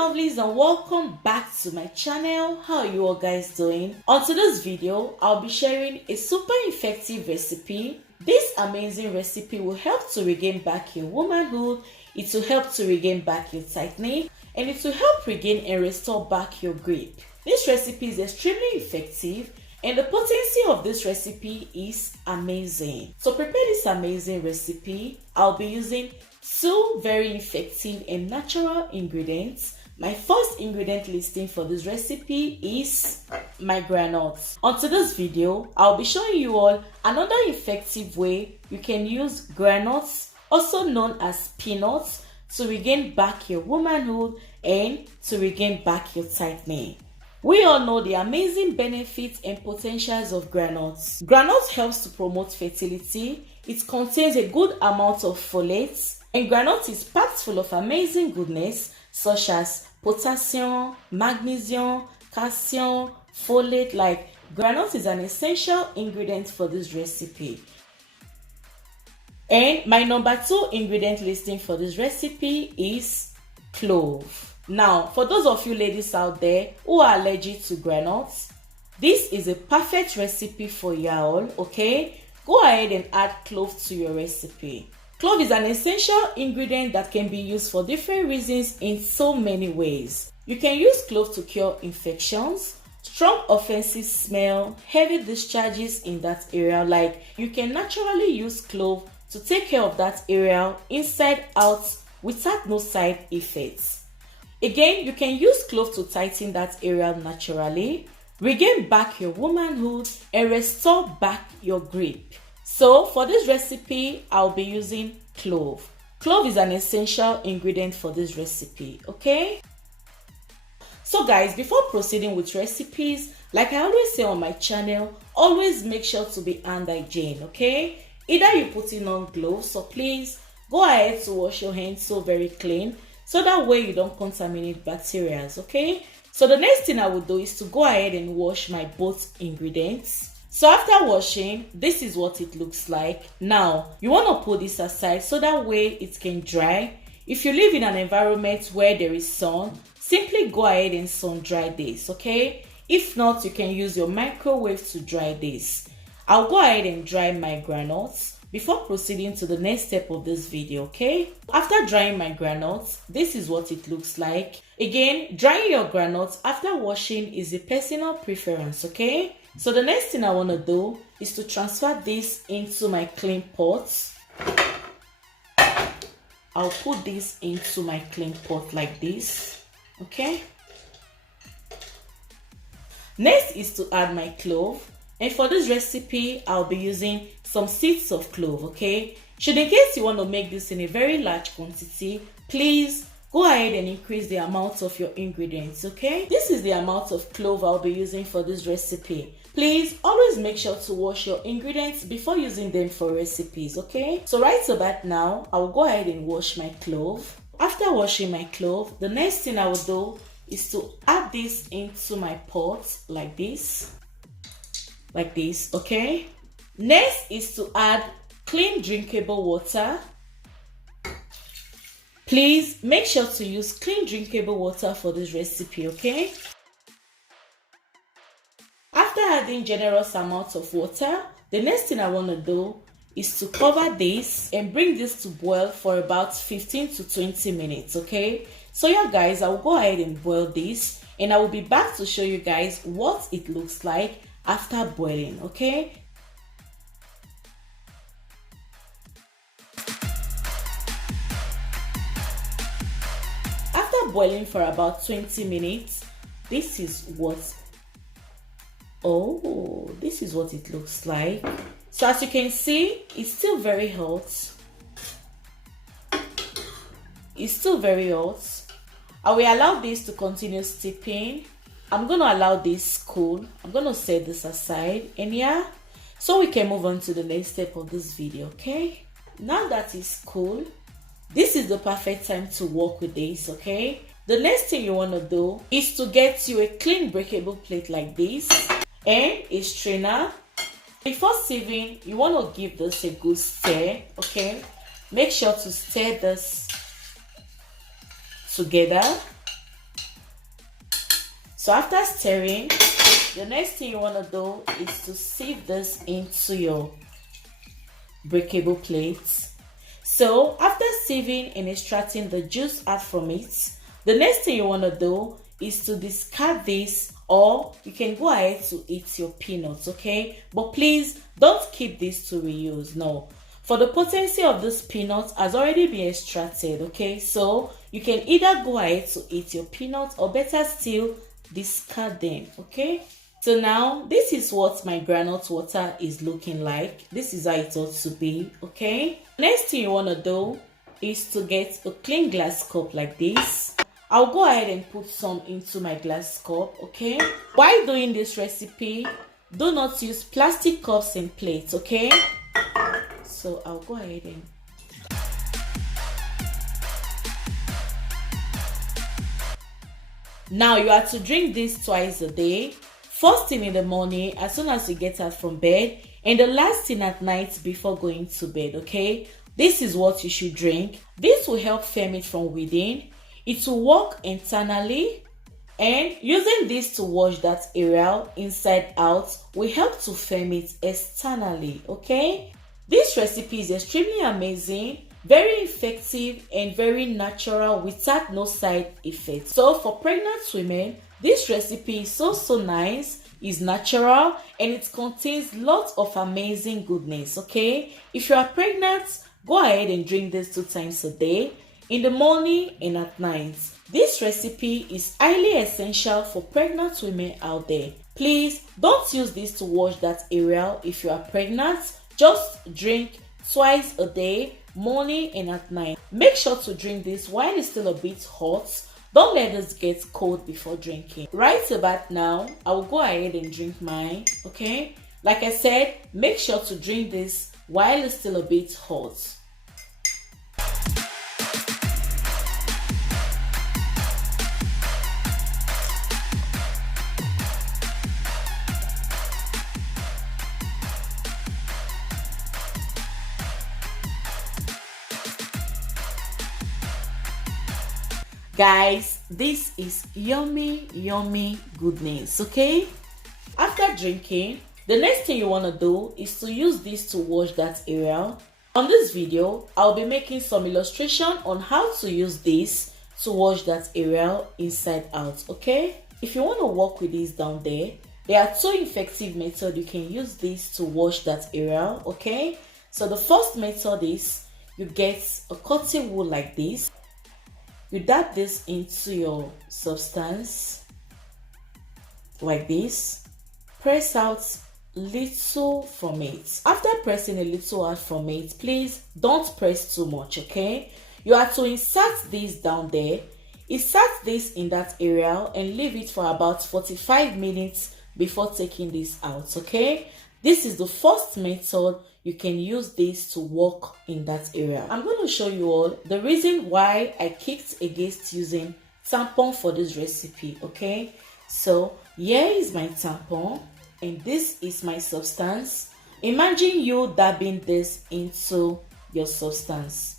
lovelies, and welcome back to my channel. How are you all guys doing? On today's video, I'll be sharing a super effective recipe. This amazing recipe will help to regain back your womanhood, it will help to regain back your tightening, and it will help regain and restore back your grip. This recipe is extremely effective and the potency of this recipe is amazing. To prepare this amazing recipe, I'll be using two very effective and natural ingredients. My first ingredient listing for this recipe is my groundnuts. On today's video, I'll be showing you all another effective way you can use groundnuts, also known as peanuts, to regain back your womanhood and to regain back your tightening. We all know the amazing benefits and potentials of groundnuts. Groundnuts helps to promote fertility. It contains a good amount of folate, and groundnut is packed full of amazing goodness such as potassium, magnesium, calcium, folate. Like, groundnut is an essential ingredient for this recipe. And my number two ingredient listing for this recipe is clove. Now, for those of you ladies out there who are allergic to groundnuts, this is a perfect recipe for y'all, okay? Go ahead and add clove to your recipe. Clove is an essential ingredient that can be used for different reasons in so many ways. You can use clove to cure infections, strong offensive smell, heavy discharges in that area. Like, you can naturally use clove to take care of that area inside out without no side effects. Again, you can use clove to tighten that area naturally, regain back your womanhood, and restore back your grip. So for this recipe, I'll be using clove. Clove is an essential ingredient for this recipe, okay? So guys, before proceeding with recipes, like I always say on my channel, always make sure to be hand hygiene, okay? Either you put in on gloves, so please go ahead to wash your hands so very clean, so that way you don't contaminate bacteria, okay? So the next thing I will do is to go ahead and wash my both ingredients. So after washing, this is what it looks like. Now, you want to put this aside so that way it can dry. If you live in an environment where there is sun, simply go ahead and sun dry this, okay? If not, you can use your microwave to dry this. I'll go ahead and dry my groundnuts before proceeding to the next step of this video, okay? After drying my groundnuts, this is what it looks like. Again, drying your groundnuts after washing is a personal preference, okay? So the next thing I want to do is to transfer this into my clean pot. I'll put this into my clean pot like this, okay? Next is to add my clove. And for this recipe, I'll be using some seeds of clove, okay? Should in case you want to make this in a very large quantity, please go ahead and increase the amount of your ingredients, okay? This is the amount of clove I'll be using for this recipe. Please always make sure to wash your ingredients before using them for recipes, okay? So right about now, I will go ahead and wash my clove. After washing my clove, the next thing I will do is to add this into my pot like this. Like this, okay? Next is to add clean drinkable water. Please make sure to use clean drinkable water for this recipe, okay? After adding generous amounts of water, the next thing I want to do is to cover this and bring this to boil for about 15 to 20 minutes, okay? So yeah guys, I will go ahead and boil this and I will be back to show you guys what it looks like after boiling, okay? After boiling for about 20 minutes, this is what it looks like. So as you can see, it's still very hot. It's still very hot. I will allow this to continue steeping. I'm going to allow this cool. I'm going to set this aside, and yeah, so we can move on to the next step of this video, okay? Now that it's cool, this is the perfect time to work with this, okay? The next thing you want to do is to get you a clean breakable plate like this and a strainer. Before sieving, you want to give this a good stir, okay? Make sure to stir this together. So after stirring, the next thing you want to do is to sieve this into your breakable plate. So after sieving and extracting the juice out from it, the next thing you want to do is to discard this, or you can go ahead to eat your peanuts, okay? But please don't keep this to reuse, no. For the potency of this peanut has already been extracted, okay? So you can either go ahead to eat your peanuts, or better still, discard them, okay? So now this is what my groundnut water is looking like. This is how it ought to be, okay? Next thing you want to do is to get a clean glass cup like this. I'll go ahead and put some into my glass cup, okay? While doing this recipe, do not use plastic cups and plates, okay? So I'll go ahead and now you are to drink this twice a day. First thing in the morning as soon as you get out from bed, and the last thing at night before going to bed, okay? This is what you should drink. This will help firm it from within. It will work internally, and using this to wash that area inside out will help to firm it externally, okay? This recipe is extremely amazing, very effective and very natural without no side effects. So for pregnant women, this recipe is so nice, is natural, and it contains lots of amazing goodness, okay? If you are pregnant, go ahead and drink this 2 times a day, in the morning and at night. This recipe is highly essential for pregnant women out there. Please don't use this to wash that area if you are pregnant. Just drink twice a day, morning and at night. Make sure to drink this while it's still a bit hot. Don't let this get cold before drinking. Right about now, I will go ahead and drink mine, okay? Like I said, make sure to drink this while it's still a bit hot. Guys, this is yummy goodness, okay? After drinking, the next thing you want to do is to use this to wash that area. On this video, I'll be making some illustration on how to use this to wash that area inside out, okay? If you want to work with this down there are 2 effective methods you can use this to wash that area, okay? So the first method is you get a cotton wool like this. You dab this into your substance like this. Press out little from it. After pressing a little out from it, please don't press too much, okay? You are to insert this down there. Insert this in that area and leave it for about 45 minutes before taking this out, okay? This is the first method you can use this to work in that area. I'm going to show you all the reason why I kicked against using tampon for this recipe, okay? So here is my tampon and this is my substance. Imagine you dabbing this into your substance.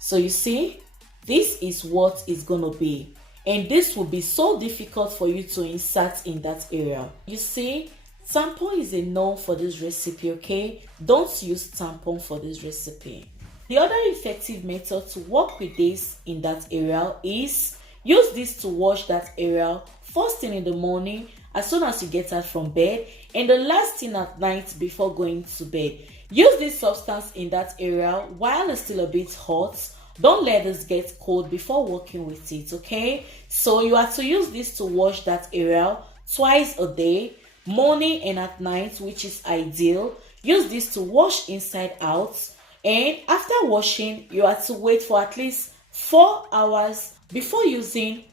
So you see, this is what it's going to be, and this will be so difficult for you to insert in that area. You see, tampon is a no for this recipe, okay? Don't use tampon for this recipe. The other effective method to work with this in that area is use this to wash that area first thing in the morning as soon as you get out from bed, and the last thing at night before going to bed. Use this substance in that area while it's still a bit hot. Don't let this get cold before working with it, okay? So you are to use this to wash that area twice a day, morning and at night, which is ideal. Use this to wash inside out, and after washing you are to wait for at least 4 hours before using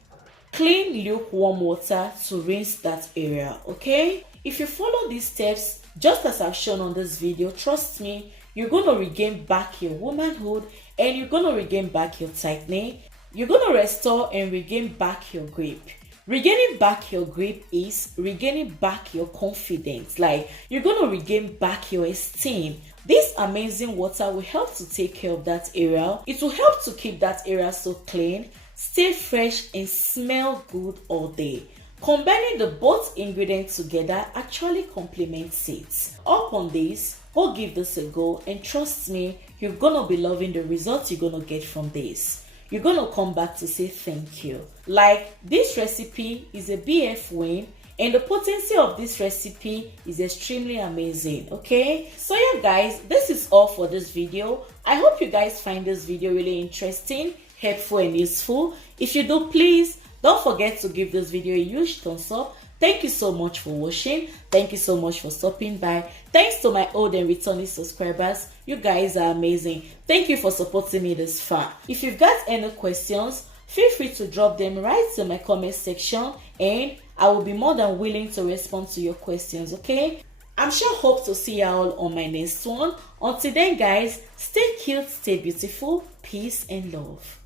clean lukewarm water to rinse that area, okay? If you follow these steps just as I've shown on this video, trust me, you're going to regain back your womanhood, and you're going to regain back your tightening. You're going to restore and regain back your grip. Regaining back your grip is regaining back your confidence. Like, you're going to regain back your esteem. This amazing water will help to take care of that area. It will help to keep that area so clean, stay fresh, and smell good all day. Combining the both ingredients together actually complements it. Upon this, go give this a go and trust me, you're gonna be loving the results you're gonna get from this. You're gonna come back to say thank you. Like, this recipe is a BF win and the potency of this recipe is extremely amazing, okay? So yeah guys, this is all for this video. I hope you guys find this video really interesting, helpful and useful. If you do, please don't forget to give this video a huge thumbs up. Thank you so much for watching. Thank you so much for stopping by. Thanks to my old and returning subscribers. You guys are amazing. Thank you for supporting me this far. If you've got any questions, feel free to drop them right in my comment section and I will be more than willing to respond to your questions, okay? I'm sure hope to see you all on my next one. Until then guys, stay cute, stay beautiful, peace and love.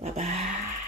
Bye bye.